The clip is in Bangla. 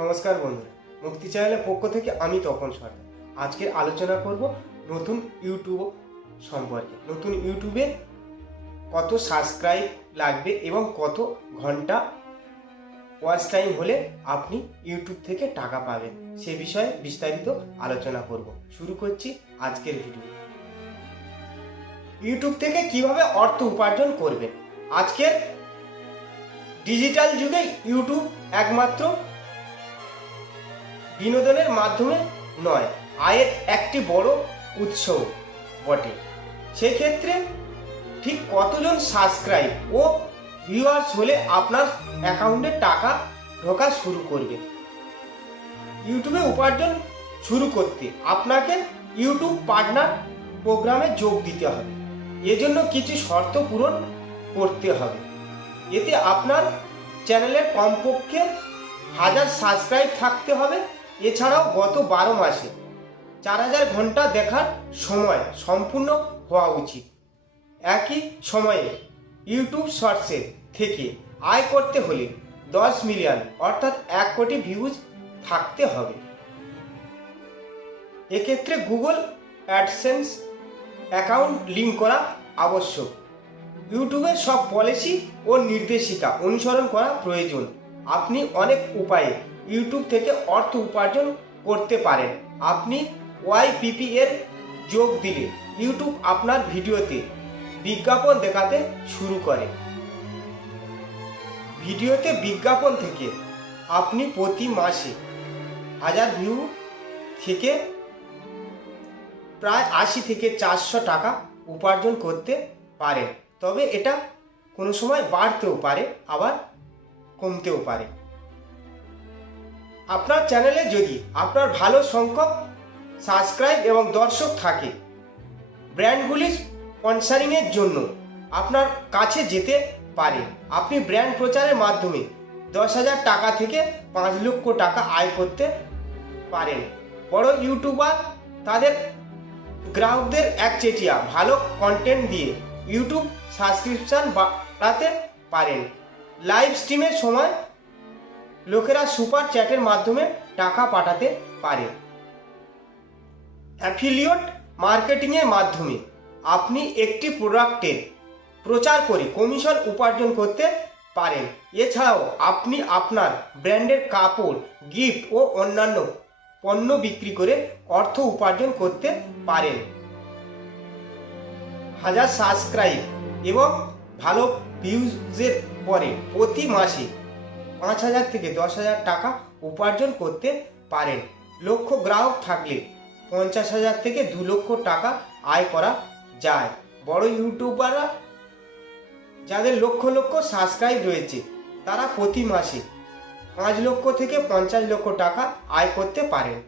নমস্কার বন্ধুরা, মুক্তি চ্যানেলের পক্ষ থেকে আমি তপন সরকার। আজকে আলোচনা করব নতুন ইউটিউব সম্পর্কে। নতুন ইউটিউবে কত সাবস্ক্রাইব লাগবে এবং কত ঘন্টা ওয়াচ টাইম হলে আপনি ইউটিউব থেকে টাকা পাবেন, সে বিষয়ে বিস্তারিত আলোচনা করব। শুরু করছি আজকের ভিডিও। ইউটিউব থেকে কিভাবে অর্থ উপার্জন করবেন। আজকের ডিজিটাল যুগে ইউটিউব একমাত্র বিনোদনের মাধ্যমে নয়, আয়ের একটি বড় উৎস বটে। সেক্ষেত্রে ঠিক কতজন সাবস্ক্রাইব ও ভিউয়ার্স হলে আপনার অ্যাকাউন্টে টাকা ঢোকা শুরু করবে। ইউটিউবে উপার্জন শুরু করতে আপনাকে ইউটিউব পার্টনার প্রোগ্রামে যোগ দিতে হবে। এজন্য কিছু শর্ত পূরণ করতে হবে। এতে আপনার চ্যানেলের কমপক্ষে 1000 সাবস্ক্রাইব থাকতে হবে। এছাড়াও গত 12 মাসে 4000 ঘন্টা দেখার সময় সম্পূর্ণ হওয়া উচিত। একই সময়ে ইউটিউব শর্টসের থেকে আয় করতে হলে 10 মিলিয়ন অর্থাৎ 1 কোটি ভিউজ থাকতে হবে। এক্ষেত্রে গুগল অ্যাডসেন্স অ্যাকাউন্ট লিঙ্ক করা আবশ্যক। ইউটিউবের সব পলিসি ও নির্দেশিকা অনুসরণ করা প্রয়োজন। আপনি অনেক উপায়ে ইউটিউব থেকে অর্থ উপার্জন করতে পারেন। আপনি ওয়াইপিপি এর যোগ দিলে ইউটিউব আপনার ভিডিওতে বিজ্ঞাপন দেখাতে শুরু করে। ভিডিওতে বিজ্ঞাপন থেকে আপনি প্রতি মাসে 1000 ভিউ থেকে প্রায় 80 থেকে 400 টাকা উপার্জন করতে পারেন। তবে এটা কোনো সময় বাড়তেও পারে, আবার কমতেও পারে। আপনার চ্যানেলে যদি আপনার ভালো সংখ্যক সাবস্ক্রাইব এবং দর্শক থাকে, ব্র্যান্ডগুলি স্পন্সরিংয়ের জন্য আপনার কাছে যেতে পারে। আপনি ব্র্যান্ড প্রচারের মাধ্যমে 10,000 টাকা থেকে 5 লক্ষ টাকা আয় করতে পারেন। বড় ইউটিউবার তাদের গ্রাহকদের একচেটিয়া ভালো কন্টেন্ট দিয়ে ইউটিউব সাবস্ক্রিপশন বাড়াতে পারেন। লাইভ স্ট্রিমের সময় লোকেরা সুপার চ্যাটের মাধ্যমে টাকা পাঠাতে পারে। অ্যাফিলিয়েট মার্কেটিংয়ের মাধ্যমে আপনি একটি প্রোডাক্টের প্রচার করে কমিশন উপার্জন করতে পারেন। এছাড়াও আপনি আপনার ব্র্যান্ডের কাপড়, গিফট ও অন্যান্য পণ্য বিক্রি করে অর্থ উপার্জন করতে পারেন। 1000 সাবস্ক্রাইব এবং ভালো ভিউজের পরে প্রতি মাসে 5000 থেকে 10,000 টাকা উপার্জন করতে পারেন। লক্ষ গ্রাহক থাকলে 50,000 থেকে 2 লক্ষ টাকা আয় করা যায়। বড় ইউটিউবাররা যাদের লক্ষ লক্ষ সাবস্ক্রাইব রয়েছে, তারা প্রতি মাসে 5 লক্ষ থেকে 50 লক্ষ টাকা আয় করতে পারেন।